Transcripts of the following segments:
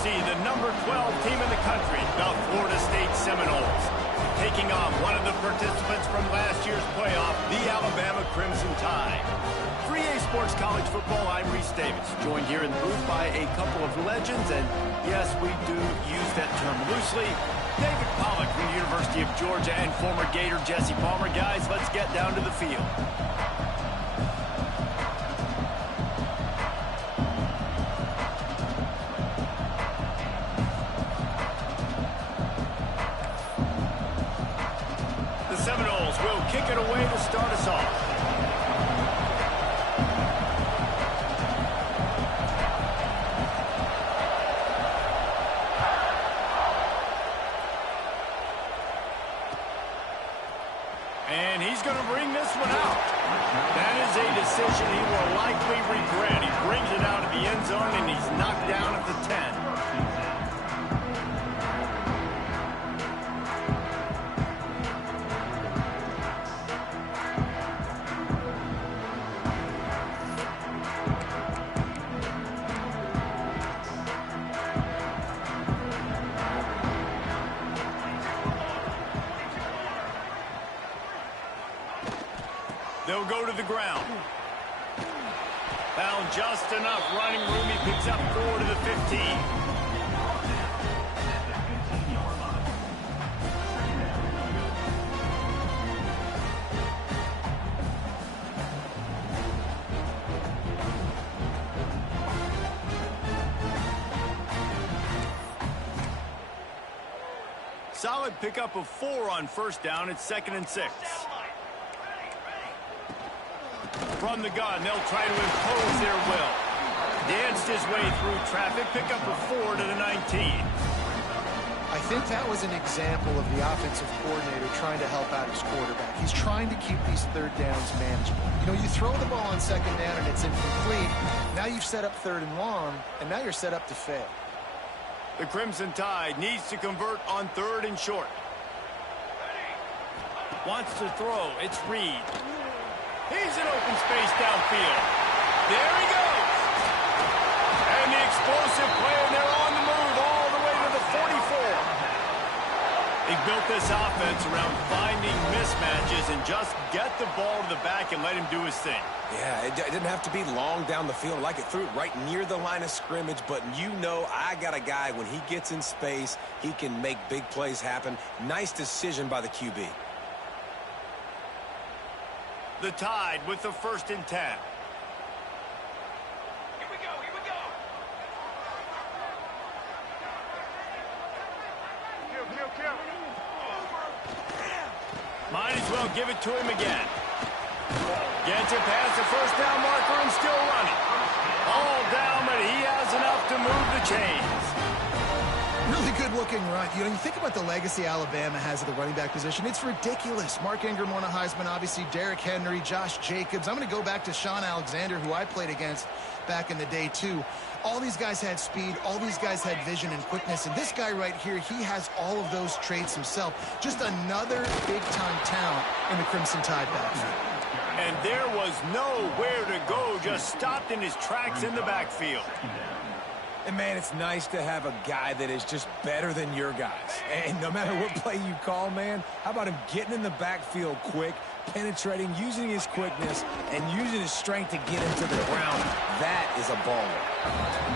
see the number 12 team in the country, the Florida State Seminoles, taking on one of the participants from last year's playoff, the Alabama Crimson Tide. For EA Sports College Football, I'm Reese Davis, joined here in the booth by a couple of legends, and yes, we do use that term loosely. David Pollack from the University of Georgia and former Gator Jesse Palmer. Guys, let's get down to the field. The Seminoles will kick it away to start us off. And he's going to bring this one out. That is a decision he will likely regret. He brings it out of the end zone, and he's knocked down at the 10. They'll go to the ground. Found just enough running room. He picks up 4 to the 15. Solid pickup of 4 on first down. It's 2nd and 6. From the gun, they'll try to impose their will. Danced his way through traffic, pick up a 4 to the 19. I think that was an example of the offensive coordinator trying to help out his quarterback. He's trying to keep these third downs manageable. You know, you throw the ball on 2nd down and it's incomplete. Now you've set up 3rd and long, and now you're set up to fail. The Crimson Tide needs to convert on 3rd and short. Wants to throw. It's Reed. He's in open space downfield. There he goes. And the explosive play, and they're on the move all the way to the 44. He built this offense around finding mismatches and just get the ball to the back and let him do his thing. Yeah, it didn't have to be long down the field. Like it threw it right near the line of scrimmage, but you know I got a guy, when he gets in space, he can make big plays happen. Nice decision by the QB. The Tide with the 1st and 10. Here we go, here we go. Kill. Might as well give it to him again. Gets it past the 1st down marker and still running. All down, but he has enough to move the chains. Really good-looking run. You know, you think about the legacy Alabama has at the running back position. It's ridiculous. Mark Ingram won a Heisman, obviously. Derrick Henry, Josh Jacobs. I'm going to go back to Sean Alexander, who I played against back in the day, too. All these guys had speed. All these guys had vision and quickness. And this guy right here, he has all of those traits himself. Just another big-time talent in the Crimson Tide backfield. And there was nowhere to go. Just stopped in his tracks in the backfield. And, man, it's nice to have a guy that is just better than your guys. And no matter what play you call, man, how about him getting in the backfield quick, penetrating, using his quickness, and using his strength to get into the ground? That is a baller.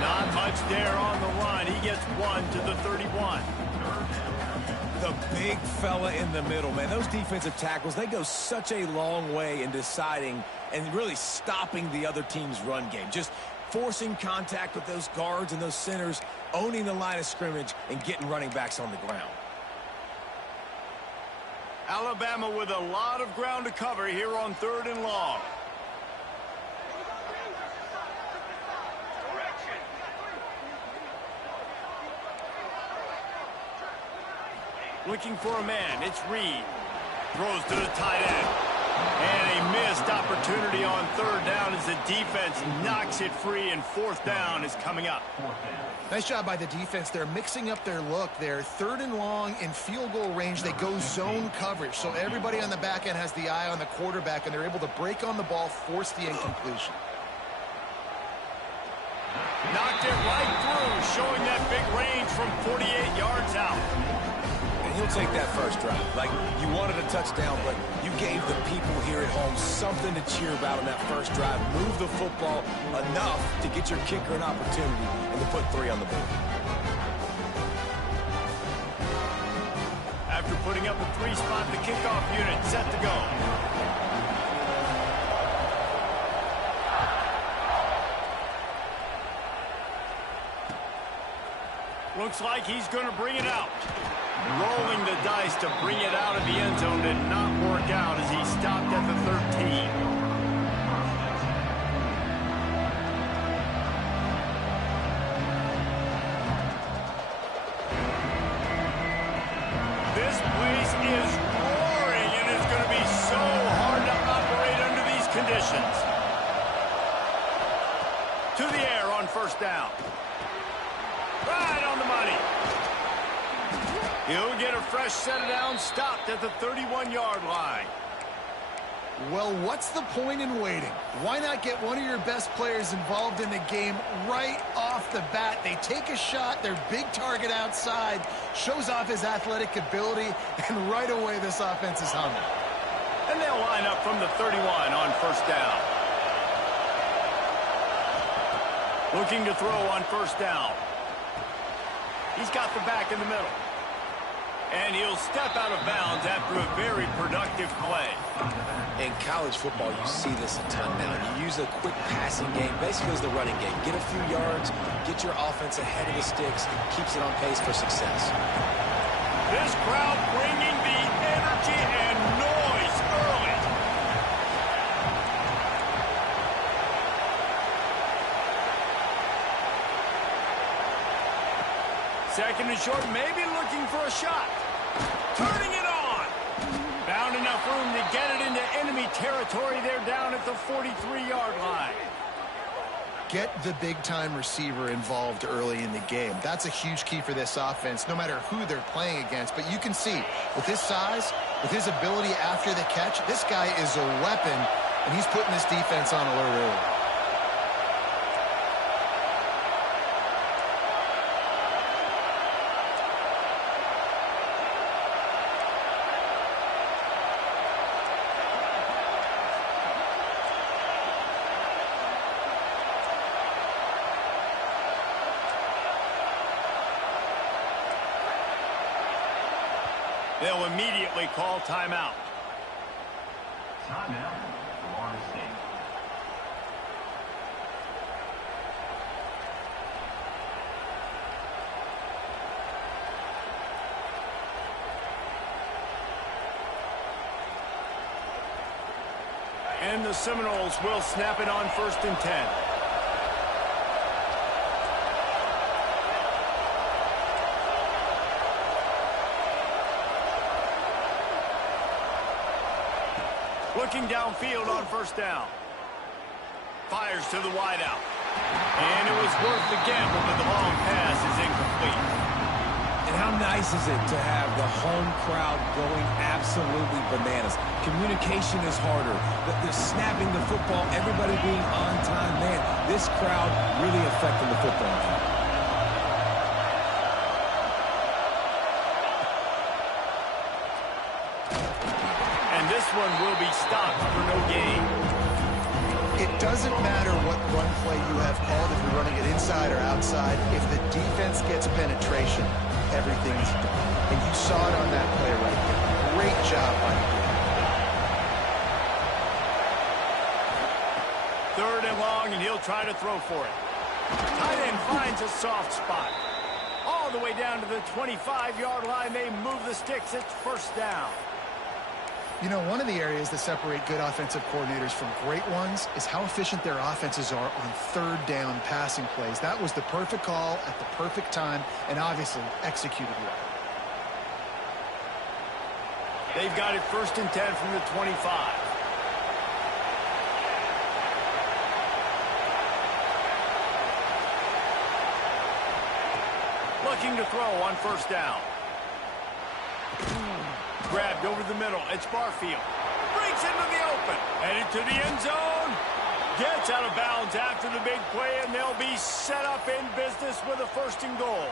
Not much there on the line. He gets 1 to the 31. The big fella in the middle, man. Those defensive tackles, they go such a long way in deciding and really stopping the other team's run game. Just forcing contact with those guards and those centers, owning the line of scrimmage, and getting running backs on the ground. Alabama with a lot of ground to cover here on 3rd and long. Looking for a man. It's Reed. Throws to the tight end. And a missed opportunity on 3rd down as the defense knocks it free, and 4th down is coming up. Nice job by the defense. They're mixing up their look. They're 3rd and long in field goal range. They go zone coverage. So everybody on the back end has the eye on the quarterback, and they're able to break on the ball, force the incompletion. Knocked it right through, showing that big range from 48 yards out. And he'll take that first drive. Like, you wanted a touchdown, but you gave the people here at home something to cheer about on that first drive. Move the football enough to get your kicker an opportunity and to put 3 on the board. After putting up a 3-spot, the kickoff unit set to go. Looks like he's going to bring it out. Rolling the dice to bring it out of the end zone did not work out as he stopped at the 13. This place is roaring, and it's going to be so hard to operate under these conditions. To the air on first down. Right on the money. He'll get a fresh set of downs, stopped at the 31-yard line. Well, what's the point in waiting? Why not get one of your best players involved in the game right off the bat? They take a shot, their big target outside, shows off his athletic ability, and right away this offense is humming. And they'll line up from the 31 on first down. Looking to throw on first down. He's got the back in the middle. And he'll step out of bounds after a very productive play. In college football, you see this a ton now. You use a quick passing game, basically as the running game. Get a few yards, get your offense ahead of the sticks, keeps it on pace for success. This crowd bringing the energy and noise early. Second and short, maybe looking for a shot. Turning it on. Found enough room to get it into enemy territory. They're down at the 43-yard line. Get the big-time receiver involved early in the game. That's a huge key for this offense, no matter who they're playing against. But you can see, with his size, with his ability after the catch, this guy is a weapon, and he's putting this defense on alert early. They'll immediately call timeout. Timeout, Florida State. And the Seminoles will snap it on first and 10. Looking downfield on first down. Fires to the wideout. And it was worth the gamble, but the long pass is incomplete. And how nice is it to have the home crowd going absolutely bananas? Communication is harder. The snapping the football, everybody being on time. Man, this crowd really affecting the football game. This one will be stopped for no gain. It doesn't matter what run play you have called, if you're running it inside or outside. If the defense gets penetration, everything is done. And you saw it on that play right there. Great job by the defense. Third and long, and he'll try to throw for it. Tight end finds a soft spot. All the way down to the 25-yard line. They move the sticks. It's first down. You know, one of the areas that separate good offensive coordinators from great ones is how efficient their offenses are on third down passing plays. That was the perfect call at the perfect time and obviously executed well. They've got it first and 10 from the 25. Looking to throw on first down. Grabbed over the middle. It's Barfield. Breaks into the open. Headed to the end zone. Gets out of bounds after the big play, and they'll be set up in business with a 1st and goal.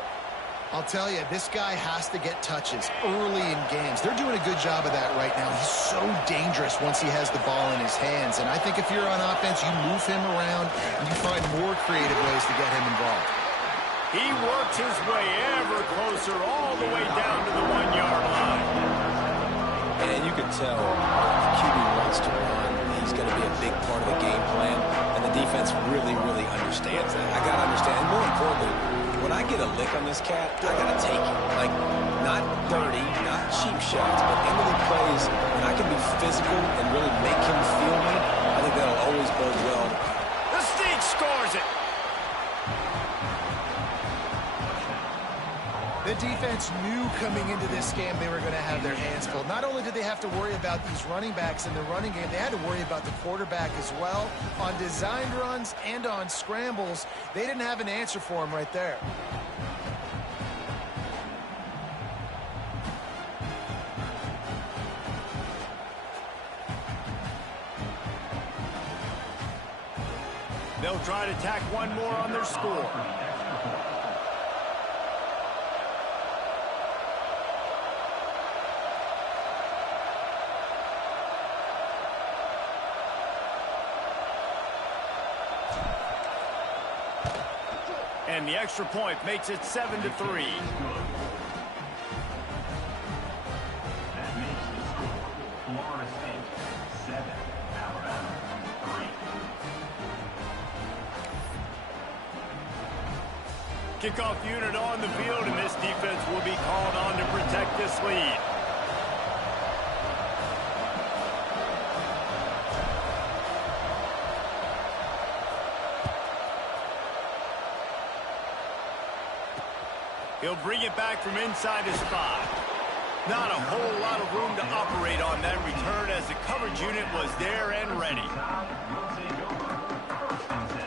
I'll tell you, this guy has to get touches early in games. They're doing a good job of that right now. He's so dangerous once he has the ball in his hands. And I think if you're on offense, you move him around and you find more creative ways to get him involved. He works his way ever closer all the way down to the 1-yard line. And you can tell if QB wants to run, he's going to be a big part of the game plan. And the defense really, really understands that. I got to understand. And more importantly, when I get a lick on this cat, I got to take it. Like, not dirty, not cheap shots, but into the plays, and I can be physical and really make him feel me. I think that'll always bode well. The Steak scores it. The defense knew coming into this game they were going to have their hands full. Not only did they have to worry about these running backs in the running game, they had to worry about the quarterback as well. On designed runs and on scrambles, they didn't have an answer for him right there. They'll try to tack one more on their score. And the extra point makes it 7-3. That makes the score Florida State 7, Alabama 3. Kickoff unit on the field, and this defense will be called on to protect this lead. He'll bring it back from inside his 5. Not a whole lot of room to operate on that return as the coverage unit was there and ready. Will take over 1st and 10.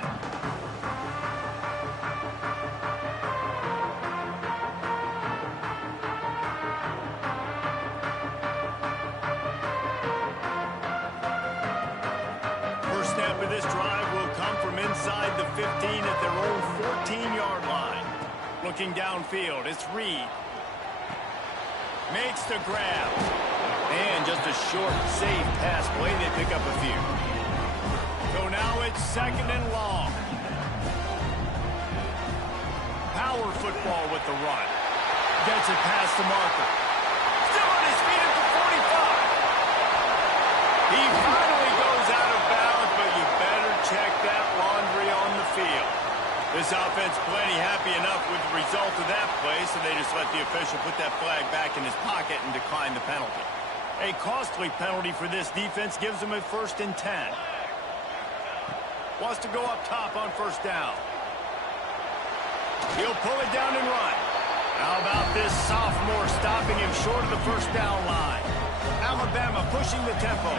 First snap of this drive will come from inside the 15 at their own 14-yard line. Looking downfield, it's Reed. Makes the grab. And just a short, safe pass play. They pick up a few. So now it's 2nd and long. Power football with the run. Gets it past the marker. Still on his feet at the 45. He finally goes out of bounds, but you better check that laundry on the field. This offense plenty happy enough with the result of that play, so they just let the official put that flag back in his pocket and decline the penalty. A costly penalty for this defense gives them a 1st and 10. Wants to go up top on 1st down. He'll pull it down and run. How about this sophomore stopping him short of the 1st down line? Alabama pushing the tempo.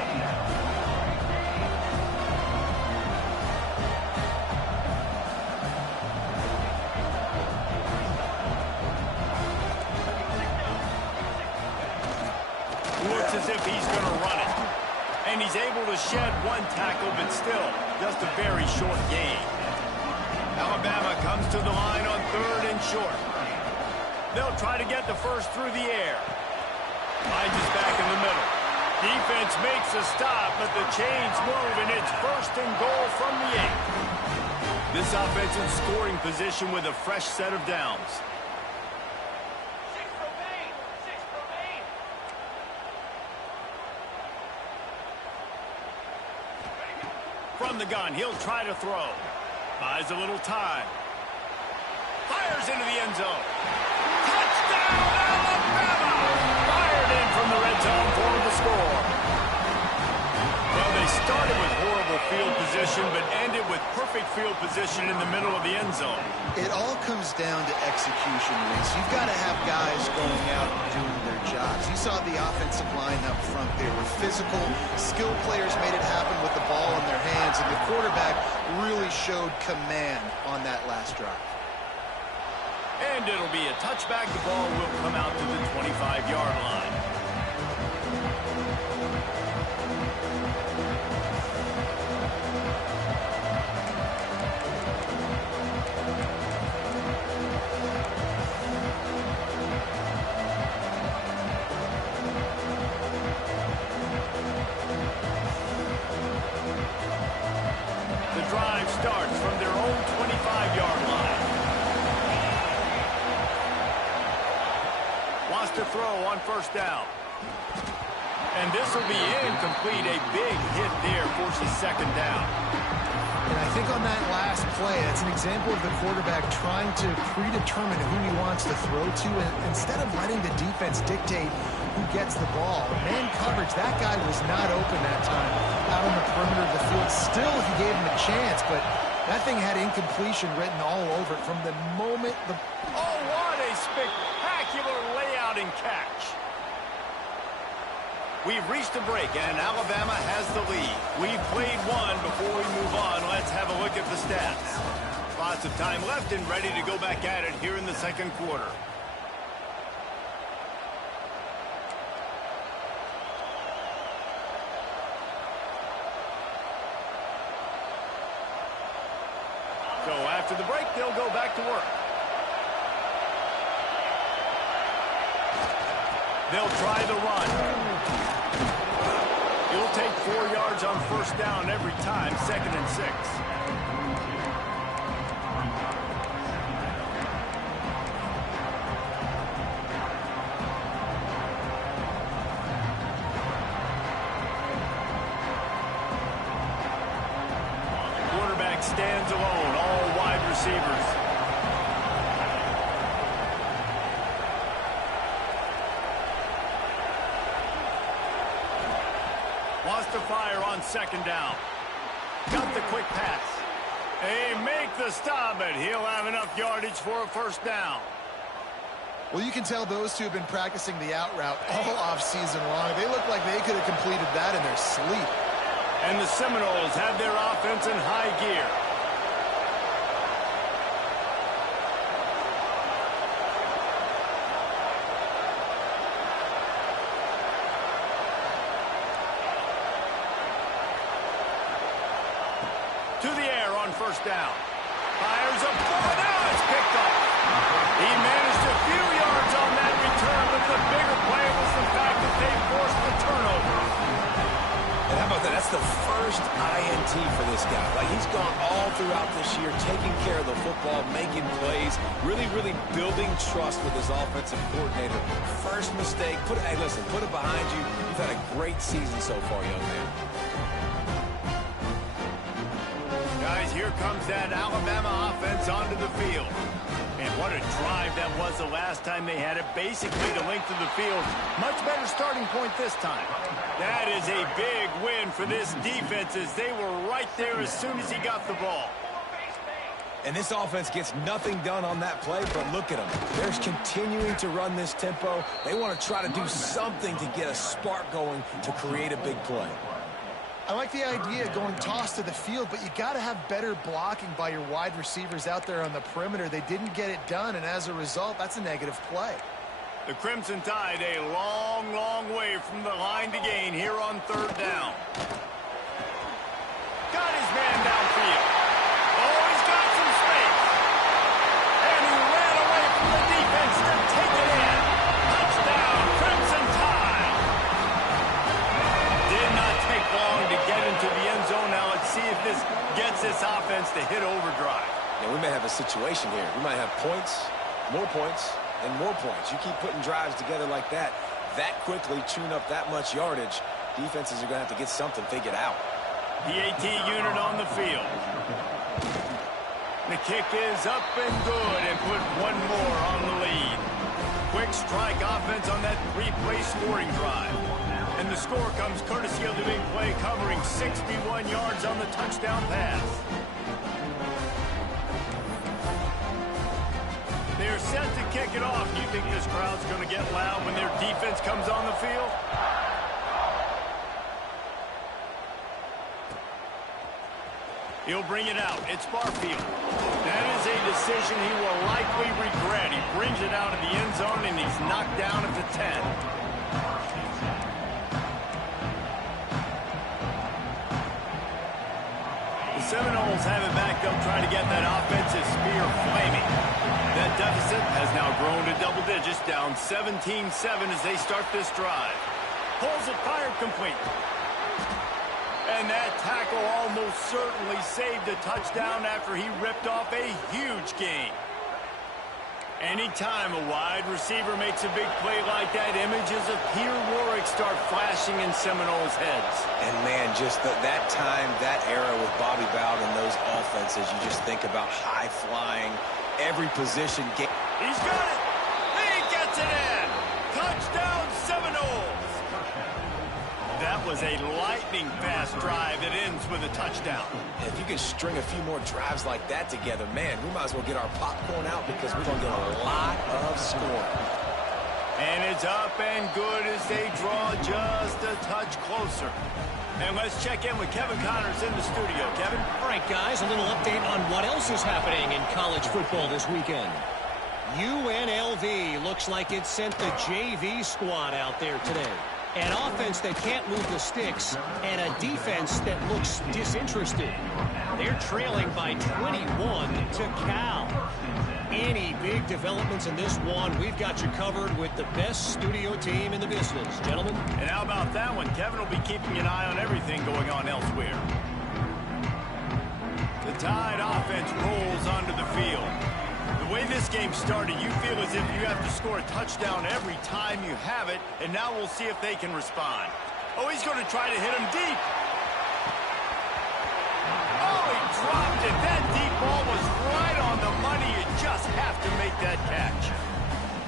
Looks as if he's going to run it. And he's able to shed one tackle, but still just a very short gain. Alabama comes to the line on 3rd and short. They'll try to get the 1st through the air. Hines is back in the middle. Defense makes a stop, but the chains move, and it's 1st and goal from the 8. This offense in scoring position with a fresh set of downs. From the gun, he'll try to throw. Buys a little time. Fires into the end zone. Touchdown, Alabama! Fired in from the red zone for the score. Well, they started with horrible field position, but ended with perfect field position in the middle of the end zone. It all comes down to execution, Reese. You've got to have guys going out and doing their jobs. You saw the offensive line up front. They were physical. Skilled players made it happen with the ball in their hands, and the quarterback really showed command on that last drive. And it'll be a touchback. The ball will come out to the 25-yard line. wants to throw on first down. And this will be incomplete. A big hit there forces second down. And I think on that last play, it's an example of the quarterback trying to predetermine who he wants to throw to, and instead of letting the defense dictate who gets the ball. Man coverage, that guy was not open that time out on the perimeter of the field. Still, he gave him a chance, but that thing had incompletion written all over it from the moment the... Oh, what a spectacular layout and catch. We've reached a break, and Alabama has the lead. We've played one. Before we move on, let's have a look at the stats. Lots of time left and ready to go back at it here in the second quarter. So after the break, they'll go back to work. They'll try the run. It'll take 4 yards on first down every time, 2nd and 6. Quarterback stands alone, all wide receivers. Wants to fire on second down. Got the quick pass. They make the stop, but he'll have enough yardage for a first down. Well, you can tell those two have been practicing the out route all offseason long. They look like they could have completed that in their sleep. And the Seminoles have their offense in high gear. To the air on first down. Fires a ball. Now it's picked off. He managed a few yards on that return, but the bigger play was the fact that they forced the turnover. And how about that? That's the first INT for this guy. Like, he's gone all throughout this year, taking care of the football, making plays, really building trust with his offensive coordinator. First mistake. Hey, listen, put it behind you. You've had a great season so far, young man. Guys, here comes that Alabama offense onto the field. And what a drive that was the last time they had it. Basically the length of the field. Much better starting point this time. That is a big win for this defense as they were right there as soon as he got the ball. And this offense gets nothing done on that play, but look at them. They're continuing to run this tempo. They want to try to do something to get a spark going to create a big play. I like the idea of going toss to the field, but you got to have better blocking by your wide receivers out there on the perimeter. They didn't get it done, and as a result, that's a negative play. The Crimson Tide a long way from the line to gain here on third down. Got his man downfield. Oh, he's got some space. And he ran away from the defense to take it in. Touchdown, Crimson Tide. Did not take long to get into the end zone. Now let's see if this gets this offense to hit overdrive. Yeah, we may have a situation here. We might have points, more points, and more points. You keep putting drives together like that quickly, tune up that much yardage, defenses are going to have to get something figured out. The AT unit on the field. The kick is up and good and put one more on the lead. Quick strike offense on that three-play scoring drive. And the score comes courtesy of the big play covering 61 yards on the touchdown pass. They're set to kick it off. Do you think this crowd's going to get loud when their defense comes on the field? He'll bring it out. It's Barfield. That is a decision he will likely regret. He brings it out of the end zone, and he's knocked down at the 10. The Seminoles have it back. They'll try to get that offensive spear flaming. That deficit has now grown to double digits, down 17-7 as they start this drive. Pulls it, fired complete. And that tackle almost certainly saved a touchdown after he ripped off a huge gain. Anytime a wide receiver makes a big play like that, images of Peter Warrick start flashing in Seminoles' heads. And, man, just that time, that era with Bobby Bowden and those offenses, you just think about high-flying, every position. He's got it. He gets it in. Touchdown, Seminoles. That was a lightning-fast drive that ends with a touchdown. If you can string a few more drives like that together, man, we might as well get our popcorn out because we're going to get a lot of scoring. And it's up and good as they draw just a touch closer. And let's check in with Kevin Connors in the studio. Kevin? All right, guys, a little update on what else is happening in college football this weekend. UNLV looks like it sent the JV squad out there today. An offense that can't move the sticks and a defense that looks disinterested. They're trailing by 21 to Cal. Any big developments in this one, we've got you covered with the best studio team in the business, gentlemen. And how about that one? Kevin will be keeping an eye on everything going on elsewhere. The Tide offense rolls onto the field. The way this game started, you feel as if you have to score a touchdown every time you have it, and now we'll see if they can respond. Oh, he's going to try to hit him deep. Oh, he dropped it. That deep ball was right on the money. You just have to make that catch.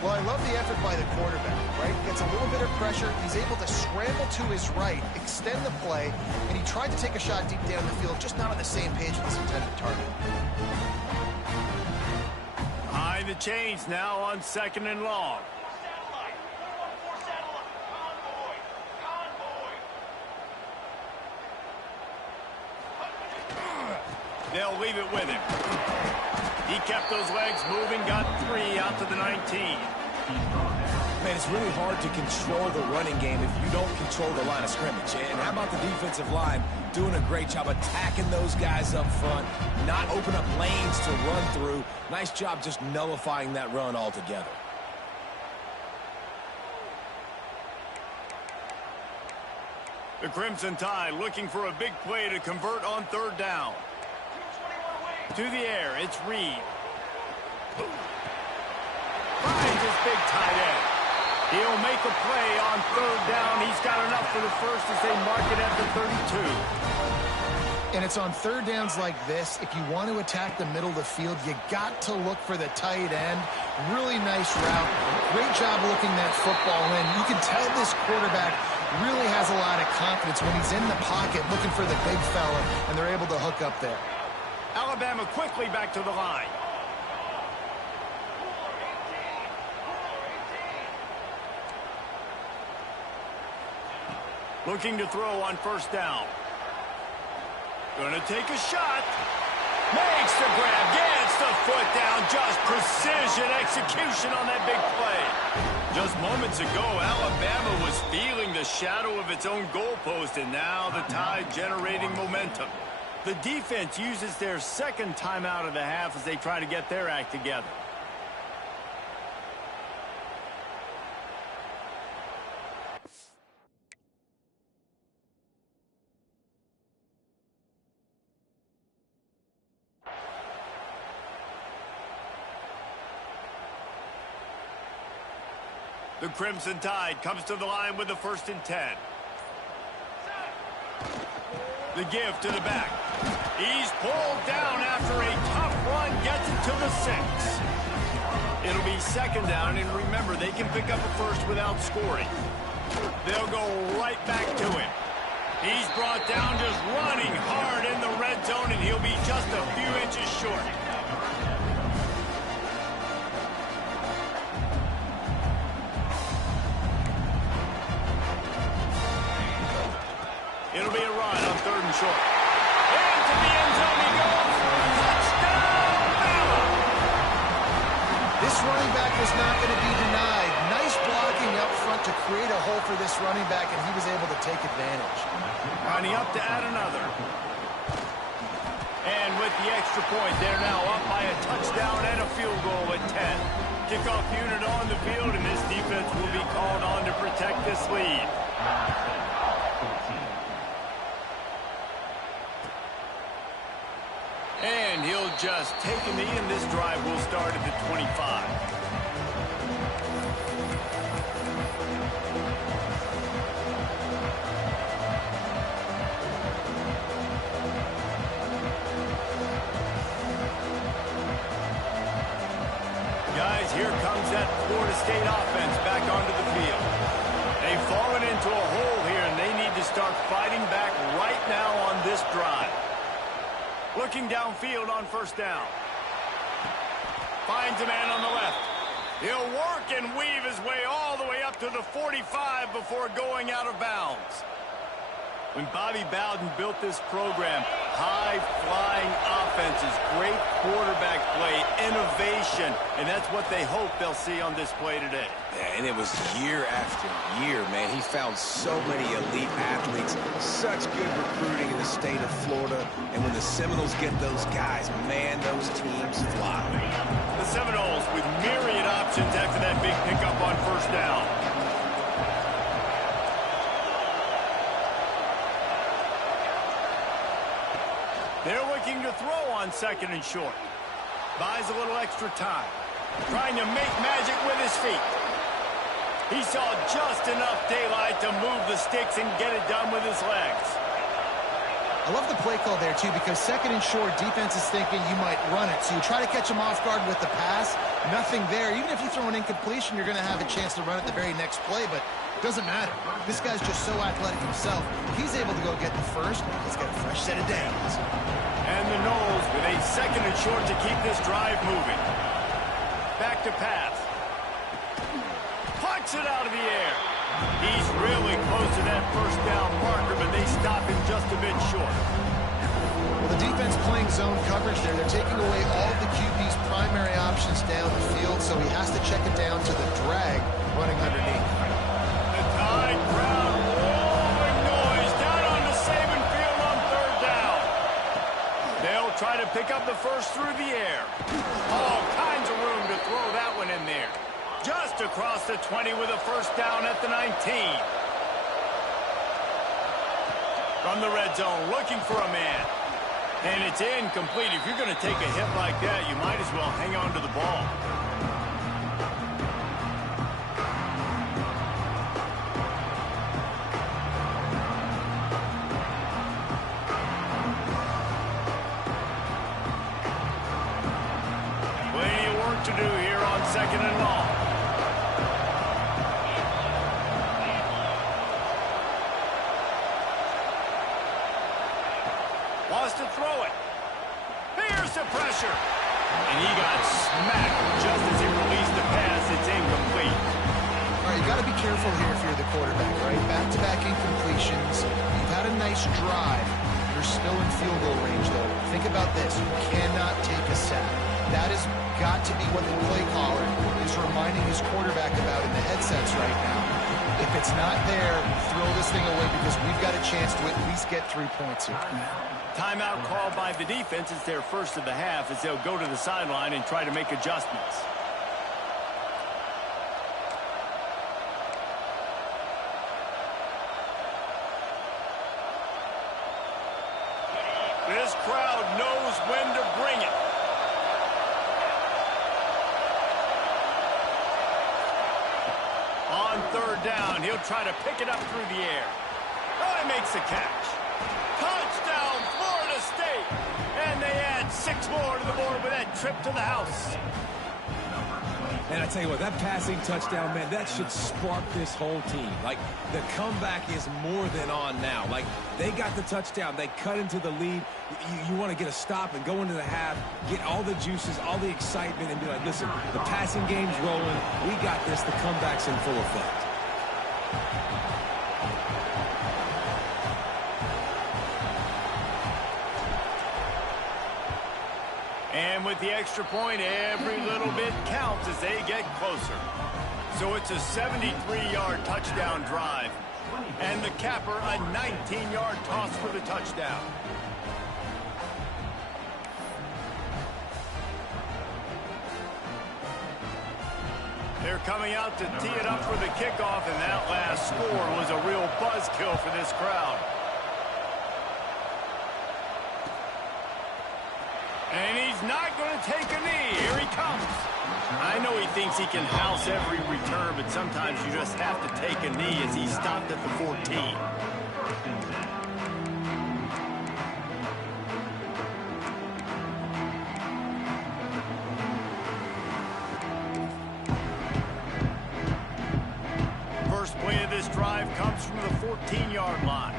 Well, I love the effort by the quarterback, right? Gets a little bit of pressure. He's able to scramble to his right, extend the play, and he tried to take a shot deep down the field, just not on the same page with his intended target. Behind the chains now on 2nd and long. They'll leave it with him. He kept those legs moving, got 3 out to the 19. Man, it's really hard to control the running game if you don't control the line of scrimmage. And how about the defensive line doing a great job attacking those guys up front, not open up lanes to run through. Nice job just nullifying that run altogether. The Crimson Tide looking for a big play to convert on 3rd down. To the air, it's Reed. Finds his big tight end. He'll make a play on 3rd down. He's got enough for the first as they mark it at the 32. And it's on 3rd downs like this. If you want to attack the middle of the field, you got to look for the tight end. Really nice route. Great job looking that football in. You can tell this quarterback really has a lot of confidence when he's in the pocket looking for the big fella, and they're able to hook up there. Alabama quickly back to the line. Looking to throw on 1st down. Gonna take a shot. Makes the grab. Gets the foot down. Just precision execution on that big play. Just moments ago, Alabama was feeling the shadow of its own goalpost, and now the Tide generating momentum. The defense uses their 2nd timeout of the half as they try to get their act together. The Crimson Tide comes to the line with the 1st and 10. The give to the back. He's pulled down after a tough run, gets it to the 6. It'll be 2nd down, and remember, they can pick up a first without scoring. They'll go right back to him. He's brought down just running hard in the red zone, and he'll be just a few inches short. It'll be a run on 3rd and short. Into the end zone he goes. Touchdown, Bama! This running back was not going to be denied. Nice blocking up front to create a hole for this running back, and he was able to take advantage. Rounding up to add another. And with the extra point, they're now up by a touchdown and a field goal at 10. Kickoff unit on the field, and this defense will be called on to protect this lead. And he'll just take a knee, and this drive will start at the 25. Guys, here comes that Florida State offense back onto the field. They've fallen into a hole here, and they need to start fighting back right now on this drive. Looking downfield on first down. Finds a man on the left. He'll work and weave his way all the way up to the 45 before going out of bounds. When Bobby Bowden built this program, high-flying offenses, great quarterback play, innovation, and that's what they hope they'll see on this play today. Yeah, and it was year after year, man. He found so many elite athletes, such good recruiting in the state of Florida, and when the Seminoles get those guys, man, those teams fly. The Seminoles with myriad options after that big pickup on first down. They're looking to throw on second and short. Buys a little extra time. Trying to make magic with his feet. He saw just enough daylight to move the sticks and get it done with his legs. I love the play call there, too, because second and short, defense is thinking you might run it. So you try to catch him off guard with the pass. Nothing there. Even if you throw an incompletion, you're going to have a chance to run it the very next play, but it doesn't matter. This guy's just so athletic himself. He's able to go get the first. He's got a fresh set of downs. And the Noles with a second and short to keep this drive moving. Back to pass. Punts it out of the air. He's really close to that first down marker, but they stop him just a bit short. Well, the defense playing zone coverage there. They're taking away all the QB's primary options down the field, so he has to check it down to the drag running underneath. The Tide crowd rolling noise down on the Saban field on third down. They'll try to pick up the first through the air. All kinds of room to throw that one in there. Just across the 20 with a first down at the 19. From the red zone, looking for a man. And it's incomplete. If you're going to take a hit like that, you might as well hang on to the ball. Plenty of work to do here on second and long. Wants to throw it. Here's the pressure. And he got smacked just as he released the pass. It's incomplete. All right, you got to be careful here if you're the quarterback, right? Back-to-back incompletions. You've had a nice drive. You're still in field goal range, though. Think about this. You cannot take a sack. That has got to be what the play caller is reminding his quarterback about in the headsets right now. If it's not there, throw this thing away because we've got a chance to at least get 3 points here. Timeout called by the defense. It's their first of the half as they'll go to the sideline and try to make adjustments. This crowd knows when to bring it. On third down, he'll try to pick it up through the air. Oh, he makes the catch. Touchdown, Florida State. And they add 6 more to the board with that trip to the house. And I tell you what, that passing touchdown, man, that should spark this whole team. Like, the comeback is more than on now. Like, they got the touchdown. They cut into the lead. You want to get a stop and go into the half, get all the juices, all the excitement, and be like, listen, the passing game's rolling. We got this. The comeback's in full effect. And with the extra point, every little bit counts as they get closer. So it's a 73-yard touchdown drive. And the capper, a 19-yard toss for the touchdown. They're coming out to tee it up for the kickoff, and that last score was a real buzzkill for this crowd. And he He's not going to take a knee. Here he comes. I know he thinks he can house every return, but sometimes you just have to take a knee as he stopped at the 14. First play of this drive comes from the 14-yard line.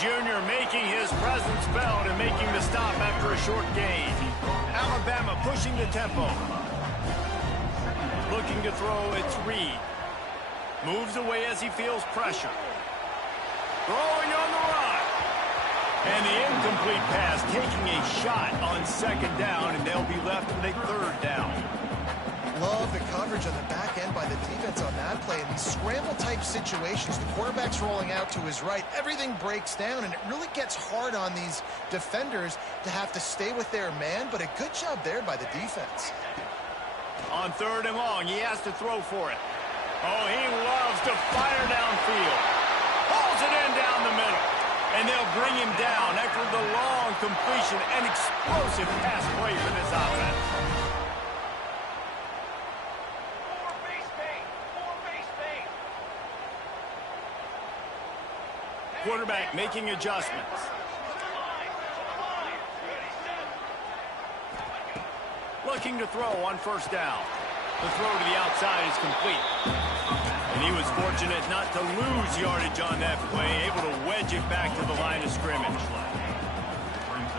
Junior making his presence felt and making the stop after a short gain. Alabama pushing the tempo. Looking to throw, it's Reed. Moves away as he feels pressure. Throwing on the run. And the incomplete pass taking a shot on second down, and they'll be left with a third down. Love the coverage on the back end by the defense on that play. In these scramble-type situations, the quarterback's rolling out to his right. Everything breaks down, and it really gets hard on these defenders to have to stay with their man, but a good job there by the defense. On third and long, he has to throw for it. Oh, he loves to fire downfield. Pulls it in down the middle. And they'll bring him down after the long completion and explosive pass play for this offense. Quarterback making adjustments. Looking to throw on first down. The throw to the outside is complete. And he was fortunate not to lose yardage on that play, able to wedge it back to the line of scrimmage.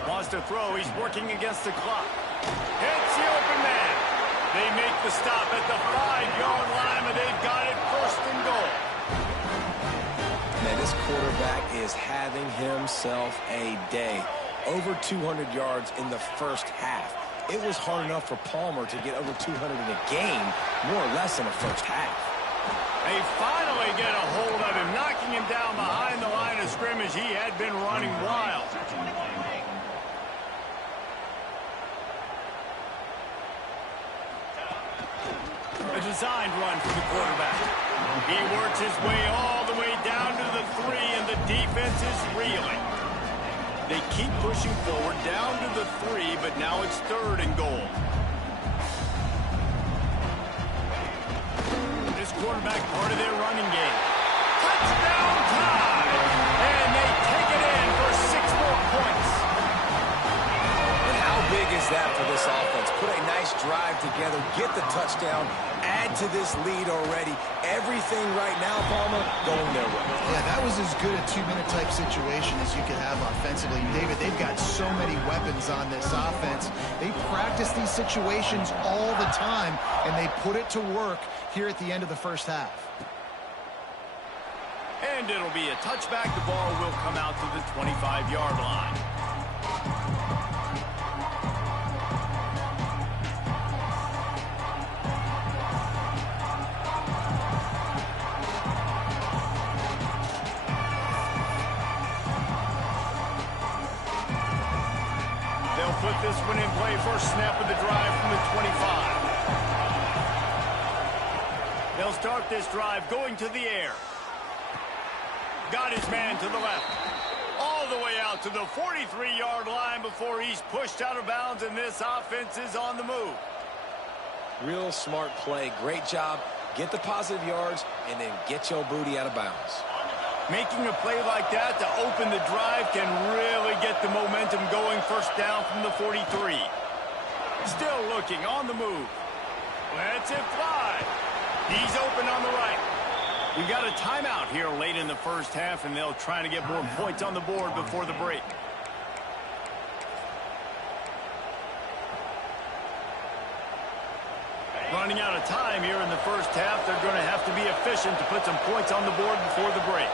Wants to throw, he's working against the clock. Hits the open man. They make the stop at the 5-yard line, and they've got it first and goal. Man, this quarterback is having himself a day. Over 200 yards in the first half. It was hard enough for Palmer to get over 200 in a game, more or less in the first half. They finally get a hold of him, knocking him down behind the line of scrimmage. He had been running wild. A designed run for the quarterback. He works his way all the way down to the 3, and the defense is reeling. They keep pushing forward down to the 3, but now it's third and goal. This quarterback part of their running game. Touchdown time! And they take it in for 6 more points. And how big is that for this offense? Put a nice drive together, get the touchdown, add to this lead already. Everything right now, Palmer, going their way. Yeah, that was as good a 2-minute type situation as you could have offensively. David, they've got so many weapons on this offense. They practice these situations all the time, and they put it to work here at the end of the first half. And it'll be a touchback. The ball will come out to the 25-yard line. Put this one in play. First snap of the drive from the 25. They'll start this drive going to the air. Got his man to the left. All the way out to the 43-yard line before he's pushed out of bounds, and this offense is on the move. Real smart play. Great job. Get the positive yards, and then get your booty out of bounds. Making a play like that to open the drive can really get the momentum going. First down from the 43. Still looking on the move. Lets it fly. He's open on the right. We've got a timeout here late in the first half, and they'll try to get more points on the board before the break. Running out of time here in the first half. They're going to have to be efficient to put some points on the board before the break.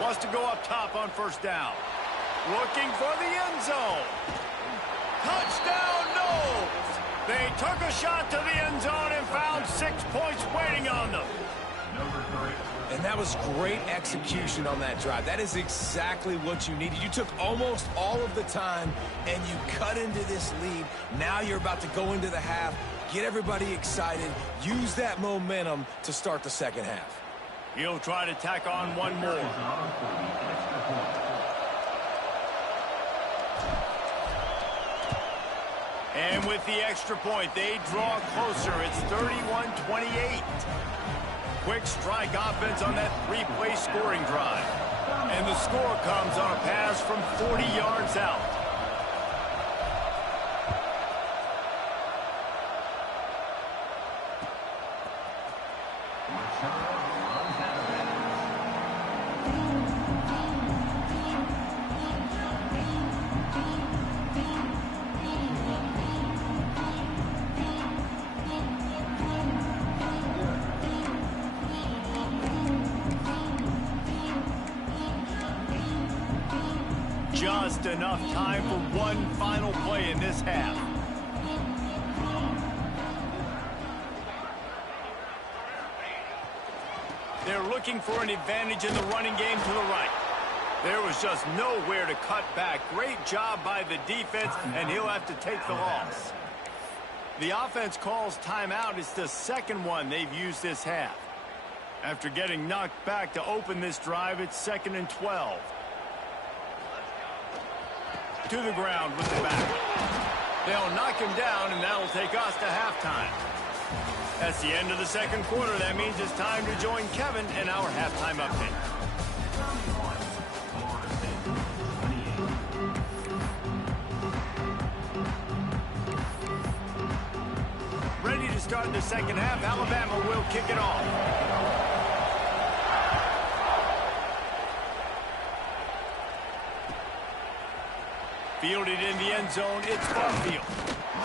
Wants to go up top on first down. Looking for the end zone. Touchdown, Knowles. They took a shot to the end zone and found 6 points waiting on them. And that was great execution on that drive. That is exactly what you needed. You took almost all of the time, and you cut into this lead. Now you're about to go into the half. get everybody excited, use that momentum to start the second half. He'll try to tack on one more. And with the extra point, they draw closer. It's 31-28. Quick strike offense on that three-play scoring drive. And the score comes on a pass from 40 yards out. Just enough time for one final play in this half. They're looking for an advantage in the running game to the right. There was just nowhere to cut back. Great job by the defense, and he'll have to take the loss. The offense calls timeout. It's the second one they've used this half. After getting knocked back to open this drive, it's 2nd and 12. To the ground with the back. They'll knock him down, and that'll take us to halftime. That's the end of the second quarter. That means it's time to join Kevin in our halftime update. Ready to start the second half. Alabama will kick it off. Fielded in the end zone, it's Barfield.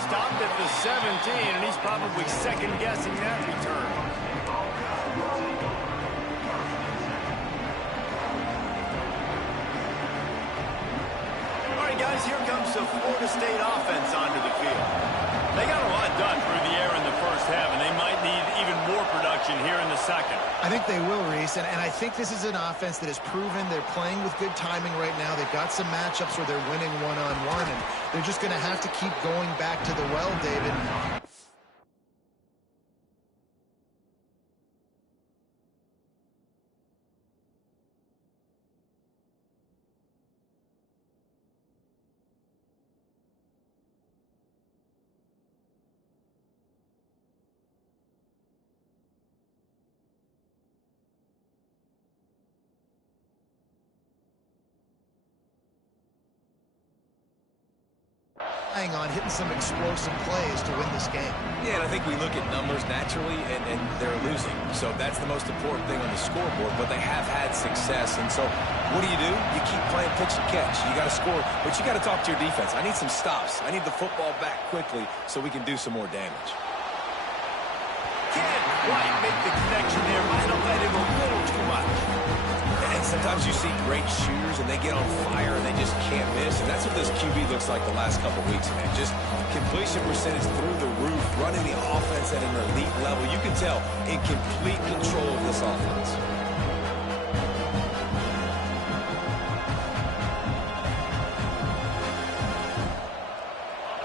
Stopped at the 17, and he's probably second-guessing that return. All right, guys, here comes the Florida State offense onto the field. They got a lot done through the air in the first half, and they might need even more production here in the second. I think they will, Reese, and I think this is an offense that has proven they're playing with good timing right now. They've got some matchups where they're winning one-on-one, and they're just going to have to keep going back to the well, David. On hitting some explosive plays to win this game. Yeah, and I think we look at numbers naturally, and they're losing. So that's the most important thing on the scoreboard, but they have had success. And so what do? You keep playing pitch and catch. You got to score, but you got to talk to your defense. I need some stops. I need the football back quickly so we can do some more damage. Can't quite make the connection there. Might have let him a little too much. And sometimes you see great shooters, and they get on fire, and they just can't miss. And that's what this QB looks like the last couple weeks, man. Just completion percentage through the roof, running the offense at an elite level. You can tell in complete control of this offense.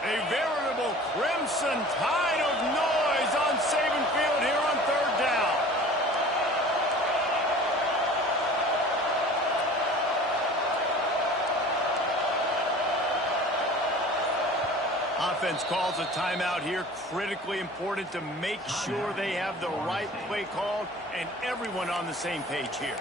A veritable crimson tide of noise on Saban Field here on third down. Offense calls a timeout here. Critically important to make sure they have the right play called and everyone on the same page here.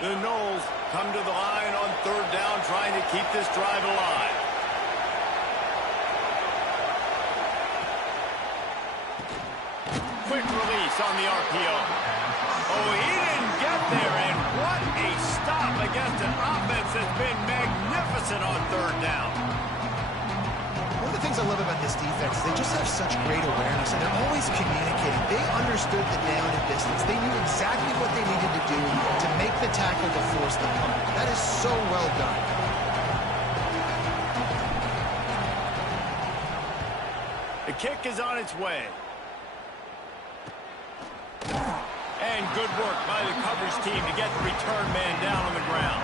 The Noles come to the line on third down, trying to keep this drive alive. Quick release on the RPO. Oh, he didn't get there, and what a stop against an offense that's been magnificent on third down. One of the things I love about this defense is they just have such great awareness, and they're always communicating. They understood the down and distance. They knew exactly what they needed to do to make the tackle to force the punt. That is so well done. The kick is on its way. And good work by the coverage team to get the return man down on the ground.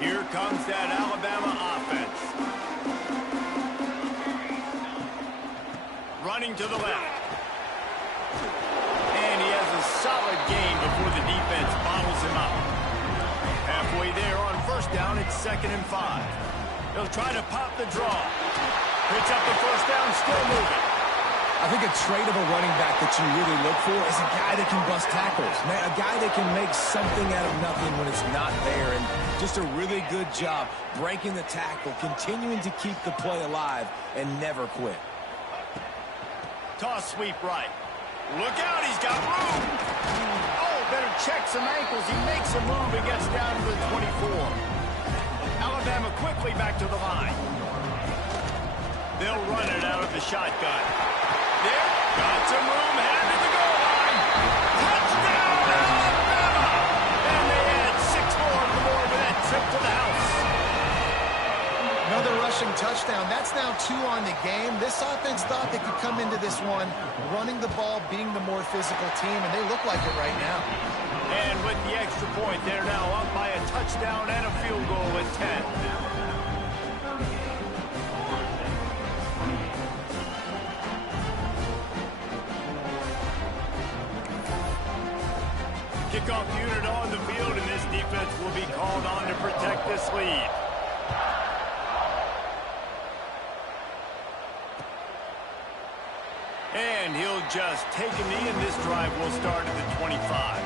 Here comes that Alabama offense. Running to the left. And he has a solid gain before the defense bottles him up. Halfway there on first down, it's 2nd and 5. They'll try to pop the draw. Picks up the first down, still moving. I think a trait of a running back that you really look for is a guy that can bust tackles. Man, a guy that can make something out of nothing when it's not there. And just a really good job breaking the tackle, continuing to keep the play alive, and never quit. Toss sweep right. Look out, he's got room. Oh, better check some ankles. He makes a move and gets down to the 24. Alabama quickly back to the line. They'll run it out of the shotgun. There, got some room, headed to the goal line. Touchdown, Alabama! And they add 6 more on the board with that trip to the house. Another rushing touchdown. That's now 2 on the game. This offense thought they could come into this one running the ball, being the more physical team, and they look like it right now. And with the extra point, they're now up by a touchdown and a field goal at 10. Kickoff unit on the field, and this defense will be called on to protect this lead. And he'll just take a knee, and this drive will start at the 25.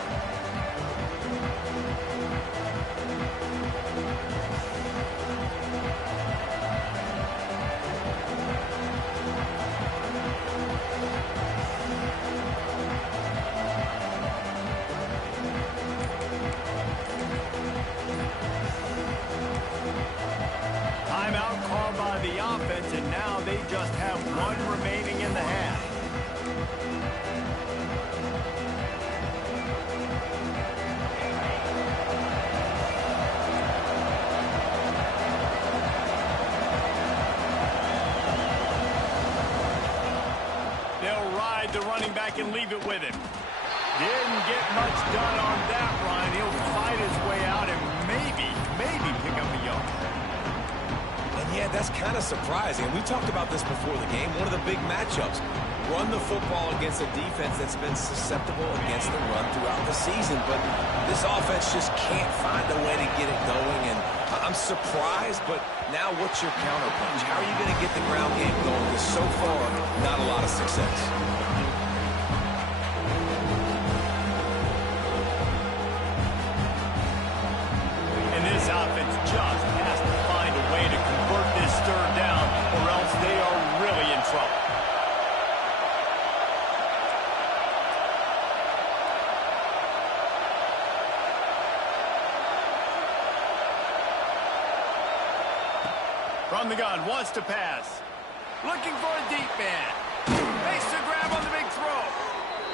Timeout called by the offense, and now they just have 1 remaining in the half. The running back and leave it with him. Didn't get much done on that run. He'll fight his way out and maybe pick up a yard. And yeah, that's kind of surprising. We talked about this before the game. One of the big matchups. Run the football against a defense that's been susceptible against the run throughout the season. But this offense just can't find a way to get it going. And I'm surprised, but now what's your counterpunch? How are you going to get the ground game going? Because so far, not a lot of success. This offense just has to find a way to convert this 3rd down, or else they are really in trouble. From the gun, wants to pass. Looking for a deep man. Makes the grab on the big throw.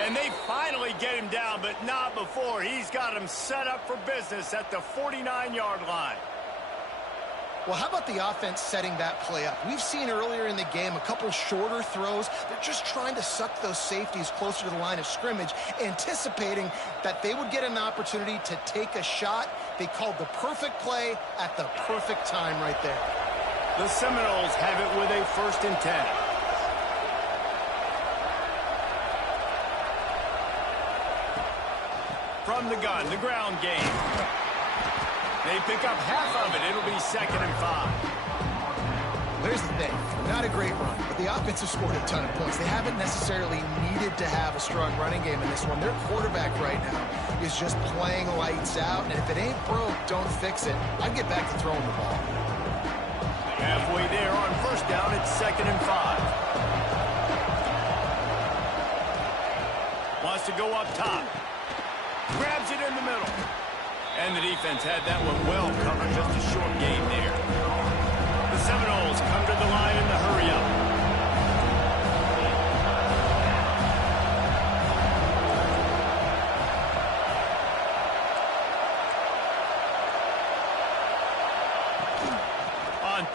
And they finally get him down, but not before. He's got him set up for business at the 49-yard line. Well, how about the offense setting that play up? We've seen earlier in the game a couple shorter throws. They're just trying to suck those safeties closer to the line of scrimmage, anticipating that they would get an opportunity to take a shot. They called the perfect play at the perfect time right there. The Seminoles have it with a 1st and 10. From the gun, the ground game. They pick up half of it. It'll be 2nd and 5. There's the thing. Not a great run, but the offense has scored a ton of points. They haven't necessarily needed to have a strong running game in this one. Their quarterback right now is just playing lights out, and if it ain't broke, don't fix it. I'd get back to throwing the ball. Halfway there on first down, it's 2nd and 5. Wants to go up top. Grabs it in the middle. And the defense had that one well covered. Just a short game there. The Seminoles come to the line in the hurry up.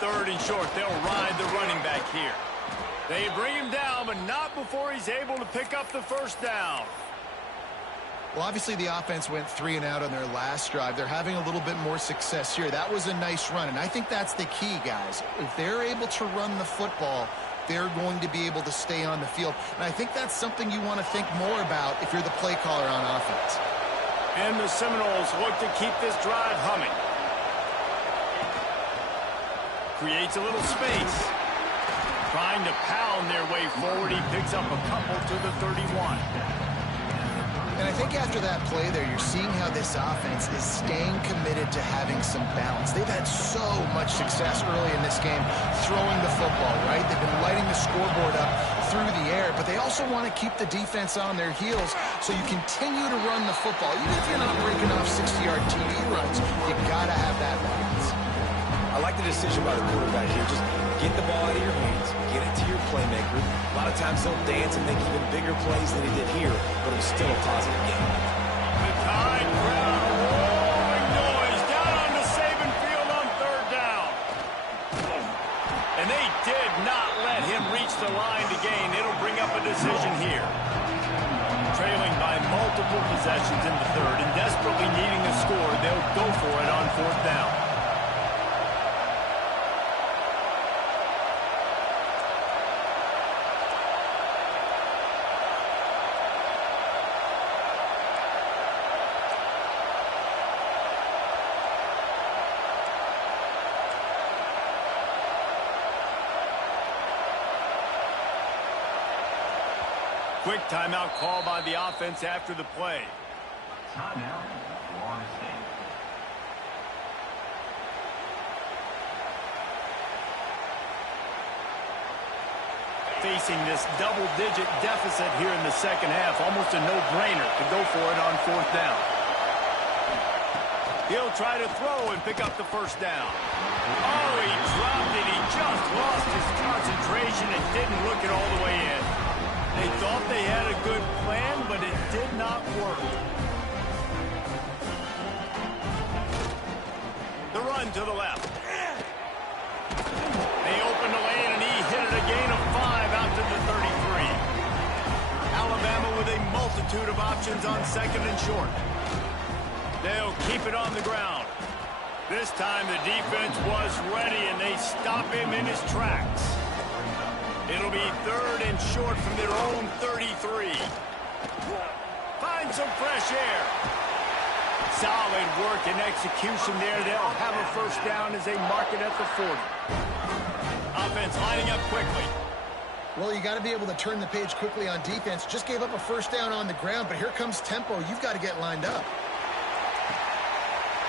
3rd and short. They'll ride the running back here. They bring him down, but not before he's able to pick up the first down. Well, obviously the offense went 3 and out on their last drive. They're having a little bit more success here. That was a nice run, and I think that's the key, guys. If they're able to run the football, they're going to be able to stay on the field. And I think that's something you want to think more about if you're the play caller on offense. And the Seminoles look to keep this drive humming. Creates a little space. Trying to pound their way forward. He picks up a couple to the 31. And I think after that play there, you're seeing how this offense is staying committed to having some balance. They've had so much success early in this game throwing the football, right? They've been lighting the scoreboard up through the air, but they also want to keep the defense on their heels, so you continue to run the football. Even if you're not breaking off 60-yard TD runs, you got to have that balance. I like the decision by the quarterback here. Just get the ball out of your hands, get it to your playmaker. A lot of times he'll dance and make even bigger plays than he did here, but it was still a positive game. The Tide crowd, roaring noise down on the Saban field on 3rd down. And they did not let him reach the line to gain. It'll bring up a decision here. Trailing by multiple possessions in the 3rd and desperately needing a score, they'll go for it on 4th down. Quick timeout call by the offense after the play. Timeout, Florida State. Facing this double-digit deficit here in the second half, almost a no-brainer to go for it on 4th down. He'll try to throw and pick up the first down. Oh, he dropped it. He just lost his concentration and didn't look it all the way in. They thought they had a good plan, but it did not work. The run to the left. They opened the lane, and he hit it a gain of 5 out to the 33. Alabama with a multitude of options on 2nd and short. They'll keep it on the ground. This time the defense was ready, and they stop him in his tracks. It'll be 3rd and short from their own 33. Find some fresh air. Solid work and execution there. They'll have a first down as they mark it at the 40. Offense lining up quickly. Well, you got to be able to turn the page quickly on defense. Just gave up a first down on the ground, but here comes tempo. You've got to get lined up.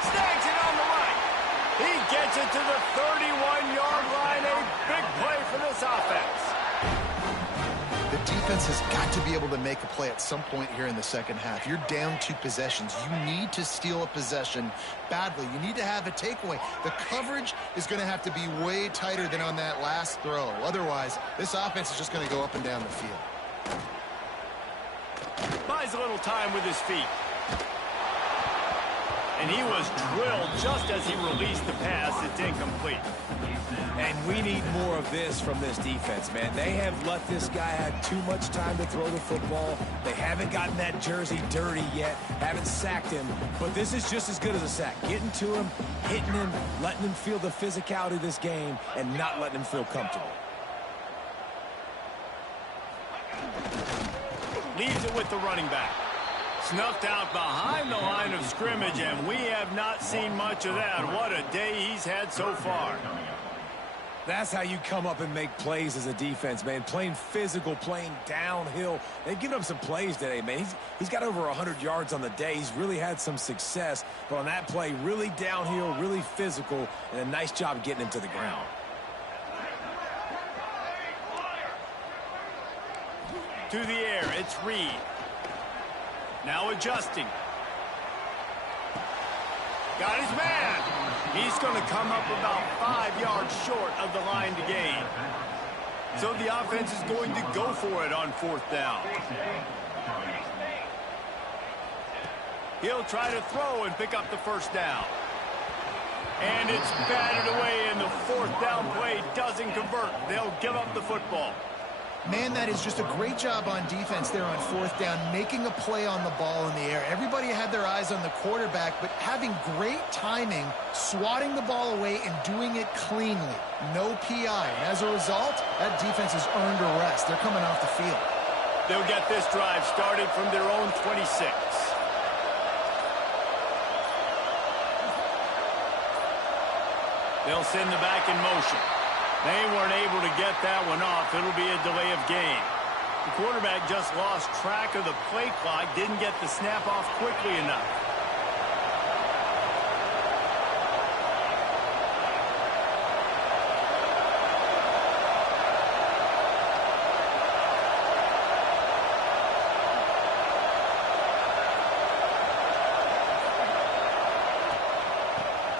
Snags it on the right. He gets it to the 31-yard line. A big play for this offense. The defense has got to be able to make a play at some point here in the second half. You're down 2 possessions. You need to steal a possession badly. You need to have a takeaway. The coverage is going to have to be way tighter than on that last throw. Otherwise, this offense is just going to go up and down the field. Buys a little time with his feet. And he was drilled just as he released the pass. It's incomplete. And we need more of this from this defense, man. They have let this guy have too much time to throw the football. They haven't gotten that jersey dirty yet, haven't sacked him. But this is just as good as a sack. Getting to him, hitting him, letting him feel the physicality of this game, and not letting him feel comfortable. Leaves it with the running back. Snuffed out behind the line of scrimmage, and we have not seen much of that. What a day he's had so far. That's how you come up and make plays as a defense, man. Playing physical, playing downhill. They've given up some plays today, man. He's got over 100 yards on the day. He's really had some success. But on that play, really downhill, really physical, and a nice job getting him to the ground. To the air, it's Reed. Now adjusting. Got his man. He's going to come up about 5 yards short of the line to gain. So the offense is going to go for it on 4th down. He'll try to throw and pick up the first down. And it's batted away, and the fourth down play doesn't convert. They'll give up the football. Man, that is just a great job on defense there on fourth down, making a play on the ball in the air. Everybody had their eyes on the quarterback, but having great timing, swatting the ball away, and doing it cleanly. No PI. And as a result, that defense has earned a rest. They're coming off the field. They'll get this drive started from their own 26. They'll send the back in motion. They weren't able to get that one off. It'll be a delay of game. The quarterback just lost track of the play clock, didn't get the snap off quickly enough.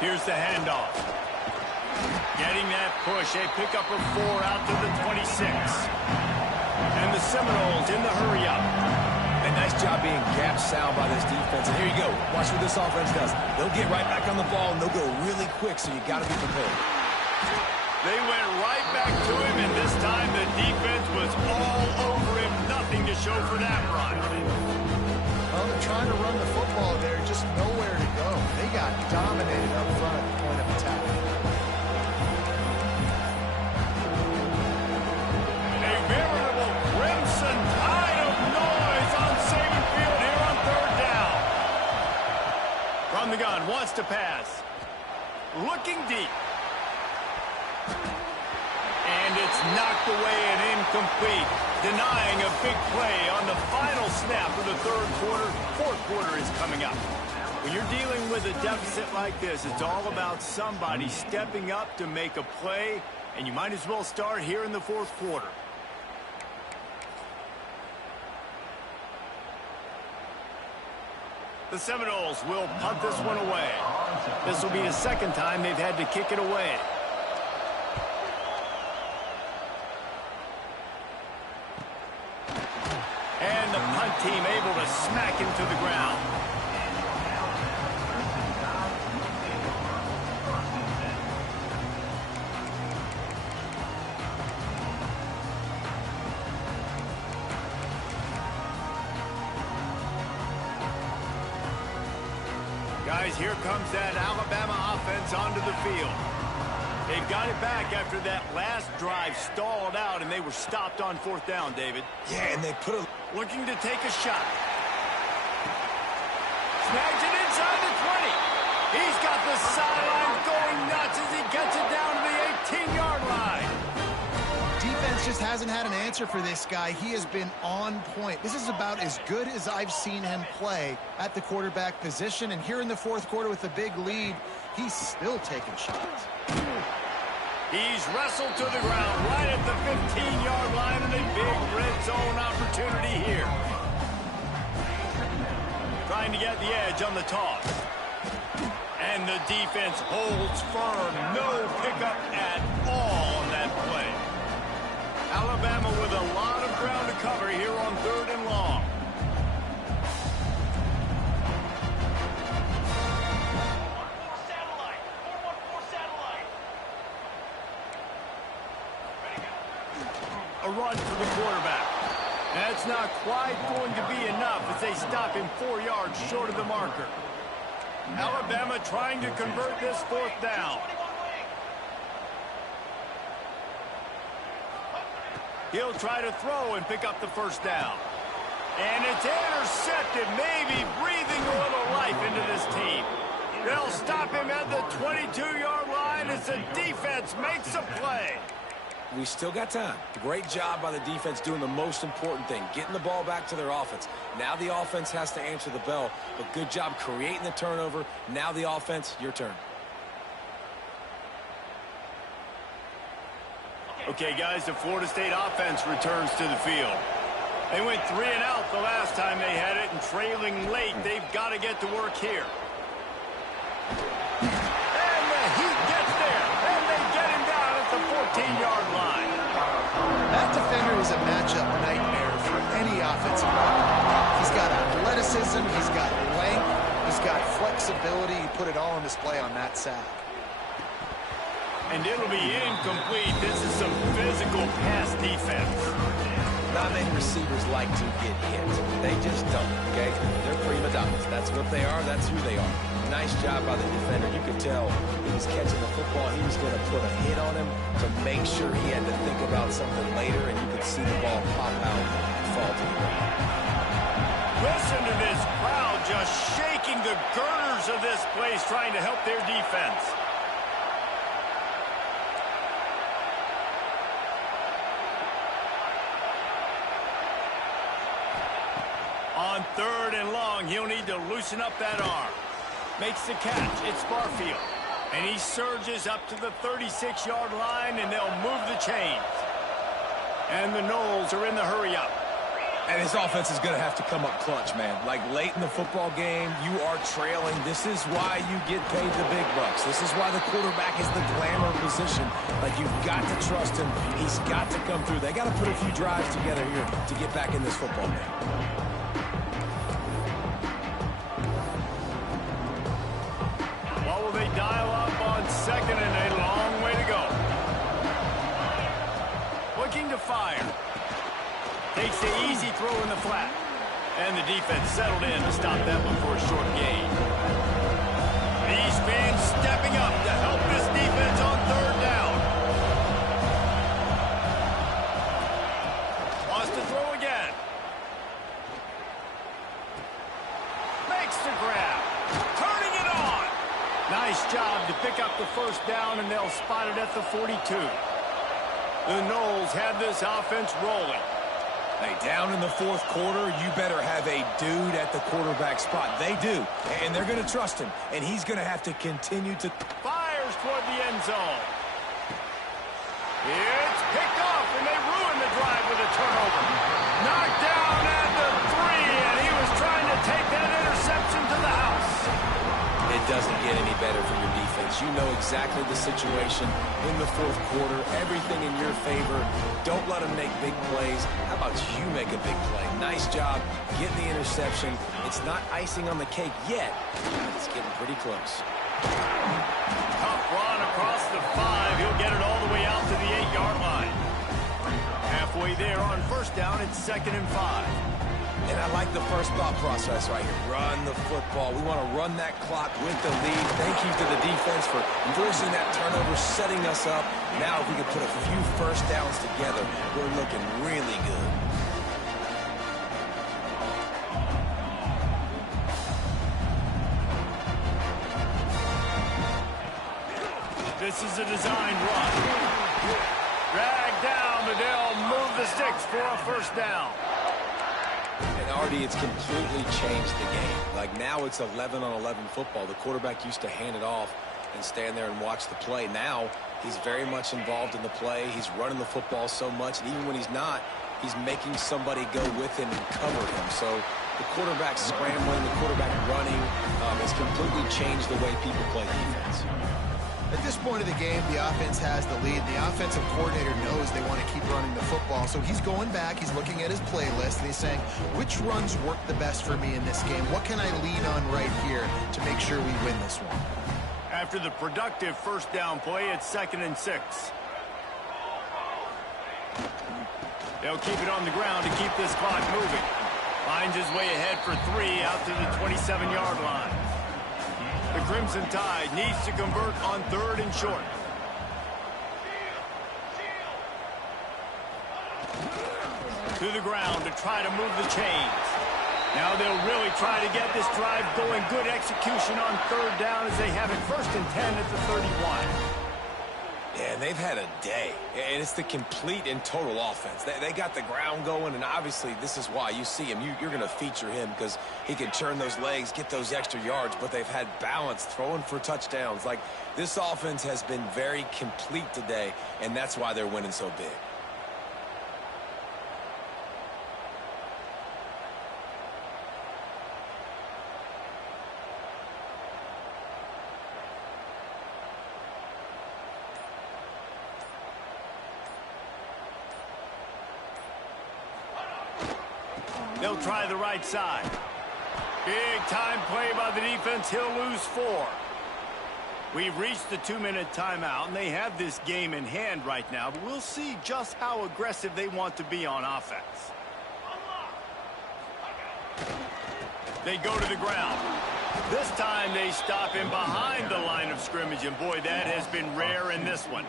Here's the handoff. Getting that push, a pickup of 4 out to the 26. And the Seminoles in the hurry-up. A nice job being gap sound by this defense. And here you go. Watch what this offense does. They'll get right back on the ball, and they'll go really quick, so you got to be prepared. They went right back to him, and this time the defense was all over him. Nothing to show for that run. Well, they're trying to run the football there, just nowhere to go. They got dominated up front at the point of attack. On the gun, wants to pass. Looking deep. And it's knocked away and incomplete. Denying a big play on the final snap of the third quarter. Fourth quarter is coming up. When you're dealing with a deficit like this, it's all about somebody stepping up to make a play, and you might as well start here in the fourth quarter. The Seminoles will punt this one away. This will be the second time they've had to kick it away. And the punt team able to smack him to the ground. Guys, here comes that Alabama offense onto the field. They've got it back after that last drive stalled out, and they were stopped on fourth down, David. Yeah, and they put a... Looking to take a shot. Snags it inside the 20. He's got the sidelines going nuts as he gets it down to the 18-yard line. Defense just hasn't had an answer for this guy. He has been on point. This is about as good as I've seen him play at the quarterback position. And here in the fourth quarter with a big lead, he's still taking shots. He's wrestled to the ground right at the 15-yard line, and a big red zone opportunity here. Trying to get the edge on the toss. And the defense holds firm. No pickup at all on that play. Alabama with a lot of ground to cover here on third and long. A run for the quarterback. That's not quite going to be enough as they stop him 4 yards short of the marker. Alabama trying to convert this fourth down. He'll try to throw and pick up the first down. And it's intercepted, maybe breathing a little life into this team. They'll stop him at the 22-yard line as the defense makes a play. We still got time. Great job by the defense doing the most important thing, getting the ball back to their offense. Now the offense has to answer the bell, but good job creating the turnover. Now the offense, your turn. Okay, guys, the Florida State offense returns to the field. They went 3 and out the last time they had it, and trailing late, they've got to get to work here. And the Heat gets there, and they get him down at the 14-yard line. That defender is a matchup nightmare for any offensive weapon. He's got athleticism, he's got length, he's got flexibility. He put it all on display on that sack. And it'll be incomplete. This is some physical pass defense. Not many receivers like to get hit. They just don't, okay? They're prima donnas. That's what they are. That's who they are. Nice job by the defender. You could tell he was catching the football. He was going to put a hit on him to make sure he had to think about something later, and you could see the ball pop out and fall to the ground. Listen to this crowd just shaking the girders of this place, trying to help their defense. On 3rd and long, he'll need to loosen up that arm. Makes the catch. It's Barfield. And he surges up to the 36-yard line, and they'll move the chains. And the Noles are in the hurry-up. And his offense is going to have to come up clutch, man. Like late in the football game, you are trailing. This is why you get paid the big bucks. This is why the quarterback is the glamour position. Like, you've got to trust him. He's got to come through. They got to put a few drives together here to get back in this football game. They dial up on 2nd and a long way to go. Looking to fire. Takes the easy throw in the flat. And the defense settled in to stop that one for a short gain. These fans stepping up to help this defense on 3rd down. Wants to throw again. Makes the grab. Turning it on. Nice job to pick up the 1st down, and they'll spot it at the 42. The Noles have this offense rolling. Hey, down in the 4th quarter, you better have a dude at the quarterback spot. They do, and they're going to trust him, and he's going to have to continue to... Fires toward the end zone. It's picked off, and they ruin the drive with a turnover. Knocked down at the 3, and he was trying to take that interception to the house. It doesn't get any better for your defense. You know exactly the situation in the 4th quarter. Everything in your favor. Don't let them make big plays. How about you make a big play? Nice job getting the interception. It's not icing on the cake yet. It's getting pretty close. Tough run across the 5. He'll get it all the way out to the 8-yard line. Halfway there on 1st down, it's 2nd and 5. And I like the first thought process right here. Run the football. We want to run that clock with the lead. Thank you to the defense for forcing that turnover, setting us up. Now if we can put a few 1st downs together, we're looking really good. This is a designed run. Drag down, but they'll move the sticks for a 1st down. And Artie, it's completely changed the game. Like, now it's 11-on-11 football. The quarterback used to hand it off and stand there and watch the play. Now he's very much involved in the play. He's running the football so much, and even when he's not, he's making somebody go with him and cover him. So the quarterback scrambling, the quarterback running has completely changed the way people play defense. At this point of the game, the offense has the lead. The offensive coordinator knows they want to keep running the football. So he's going back, he's looking at his playlist, and he's saying, which runs work the best for me in this game? What can I lean on right here to make sure we win this one? After the productive 1st down play, it's 2nd and 6. They'll keep it on the ground to keep this clock moving. Finds his way ahead for 3 out to the 27-yard line. The Crimson Tide needs to convert on 3rd and short. To the ground to try to move the chains. Now they'll really try to get this drive going. Good execution on 3rd down as they have it 1st and 10 at the 31. Yeah, they've had a day, and it's the complete and total offense. They got the ground going, and obviously this is why you see him. You're going to feature him because he can turn those legs, get those extra yards, but they've had balance, throwing for touchdowns. Like, this offense has been very complete today, and that's why they're winning so big. They'll try the right side. Big time play by the defense. He'll lose 4. We've reached the 2-minute timeout, and they have this game in hand right now, but we'll see just how aggressive they want to be on offense. They go to the ground. This time they stop him behind the line of scrimmage, and boy, that has been rare in this one.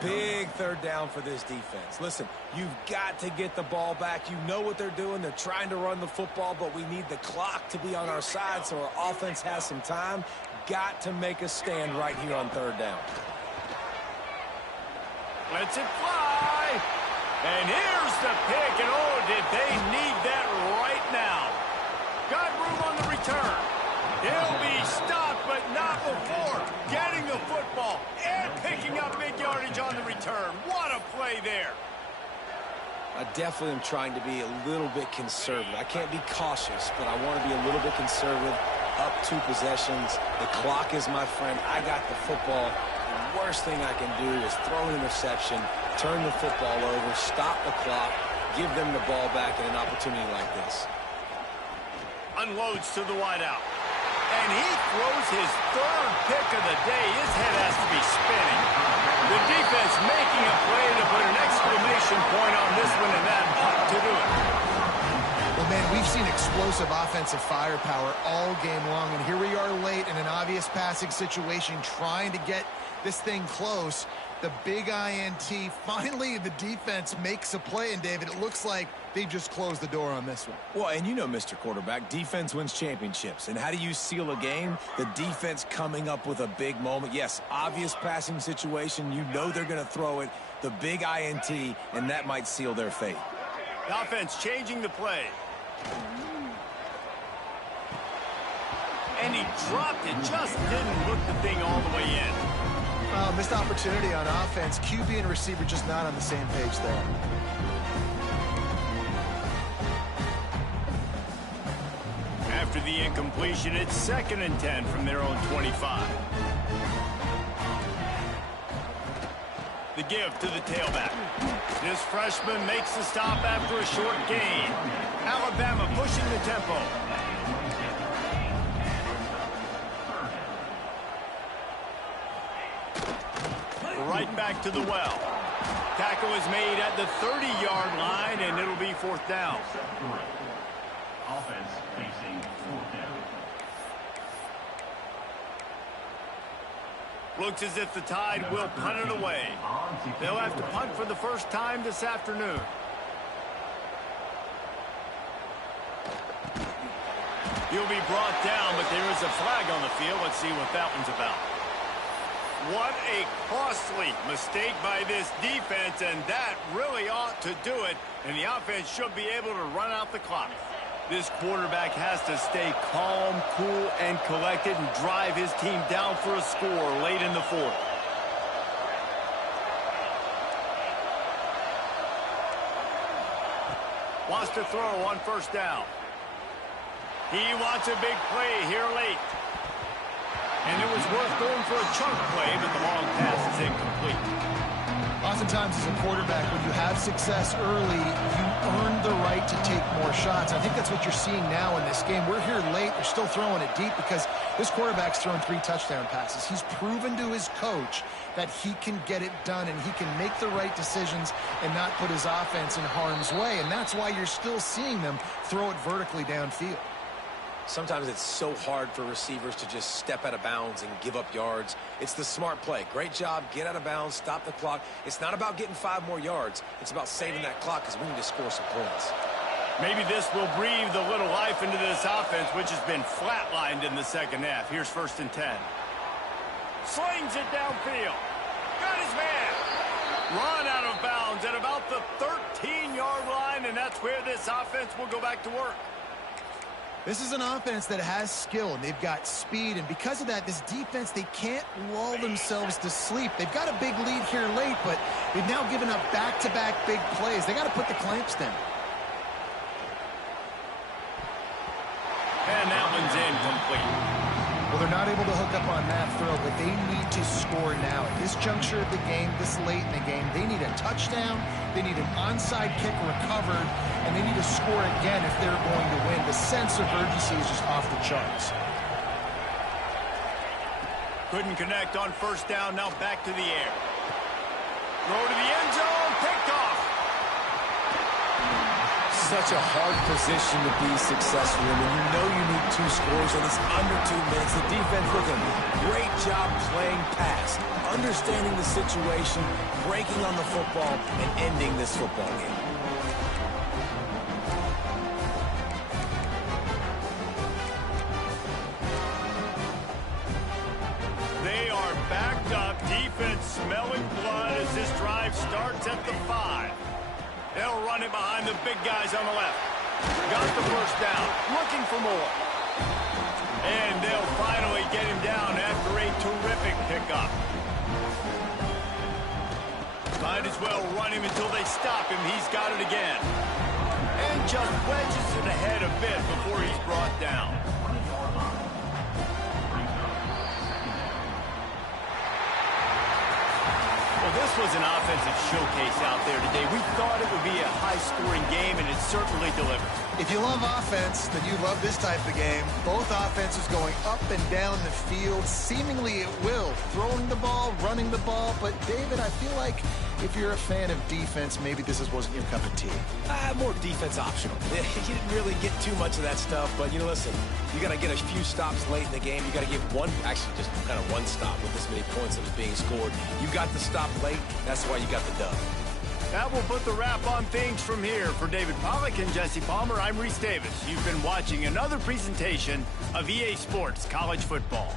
Big third down for this defense. Listen, you've got to get the ball back. You know what they're doing. They're trying to run the football, but we need the clock to be on our side so our offense has some time. Got to make a stand right here on third down. Lets it fly. And here's the pick, and oh, did they need that right now. Got room on the return. He'll be stopped, but not before getting the football and picking up big yardage on the return. What a play there. I definitely am trying to be a little bit conservative. I can't be cautious, but I want to be a little bit conservative. Up 2 possessions. The clock is my friend. I got the football. The worst thing I can do is throw an interception, turn the football over, stop the clock, give them the ball back in an opportunity like this. Unloads to the wideout. And he throws his 3rd pick of the day. His head has to be spinning. The defense making a play to put an exclamation point on this one, and that ought to do it. Well, man, we've seen explosive offensive firepower all game long, and here we are late in an obvious passing situation trying to get this thing close. The big INT, finally the defense makes a play, and David, it looks like they just closed the door on this one. Well, and you know, Mr. Quarterback, defense wins championships. And how do you seal a game? The defense coming up with a big moment. Yes, obvious passing situation. You know they're going to throw it. The big INT, and that might seal their fate. The offense changing the play. And he dropped it. Just didn't look the thing all the way in. Missed opportunity on offense. QB and receiver just not on the same page there. After the incompletion, it's 2nd and 10 from their own 25. The give to the tailback. This freshman makes the stop after a short gain. Alabama pushing the tempo. Right back to the well. Tackle is made at the 30-yard line, and it'll be 4th down. Offense facing 4th down. Looks as if the Tide will punt it away. They'll have to punt for the first time this afternoon. He'll be brought down, but there is a flag on the field. Let's see what that one's about. What a costly mistake by this defense, and that really ought to do it. And the offense should be able to run out the clock. This quarterback has to stay calm, cool, and collected and drive his team down for a score late in the 4th. Wants to throw on 1st down. He wants a big play here late. And it was worth going for a chunk play, but the long pass is incomplete. Oftentimes as a quarterback, when you have success early, you earn the right to take more shots. I think that's what you're seeing now in this game. We're here late. They're still throwing it deep because this quarterback's thrown 3 touchdown passes. He's proven to his coach that he can get it done and he can make the right decisions and not put his offense in harm's way. And that's why you're still seeing them throw it vertically downfield. Sometimes it's so hard for receivers to just step out of bounds and give up yards. It's the smart play. Great job. Get out of bounds. Stop the clock. It's not about getting 5 more yards. It's about saving that clock because we need to score some points. Maybe this will breathe a little life into this offense, which has been flatlined in the 2nd half. Here's 1st and 10. Slings it downfield. Got his man. Run out of bounds at about the 13-yard line, and that's where this offense will go back to work. This is an offense that has skill, and they've got speed, and because of that, this defense, they can't lull themselves to sleep. They've got a big lead here late, but they've now given up back-to-back big plays. They got to put the clamps down. And that one's incomplete. Well, they're not able to hook up on that throw, but they need to score now. At this juncture of the game, this late in the game, they need a touchdown, they need an onside kick recovered, and they need to score again if they're going to win. The sense of urgency is just off the charts. Couldn't connect on first down. Now back to the air. Throw to the end zone. Picked off. Such a hard position to be successful in. When you know you need 2 scores and it's under 2 minutes, the defense looking great job playing pass, understanding the situation, breaking on the football, and ending this football game. They are backed up. Defense smelling blood as this drive starts at the 5. They'll run it behind the big guys on the left. Got the first down. Looking for more. And they'll finally get him down after a terrific pickup. Might as well run him until they stop him. He's got it again. And just wedges it ahead a bit before he's brought down. Well, this was an offensive showcase out there today. We thought it would be a high-scoring game, and it certainly delivered. If you love offense, then you love this type of game. Both offenses going up and down the field, seemingly at will. Throwing the ball, running the ball. But, David, I feel like if you're a fan of defense, maybe this wasn't your cup of tea. More defense optional. You didn't really get too much of that stuff, but, you know, listen, you got to get a few stops late in the game. You got to get just kind of one stop with this many points that was being scored. You got the stop late. That's why you got the dub. That will put the wrap on things from here. For David Pollack and Jesse Palmer, I'm Reese Davis. You've been watching another presentation of EA Sports College Football.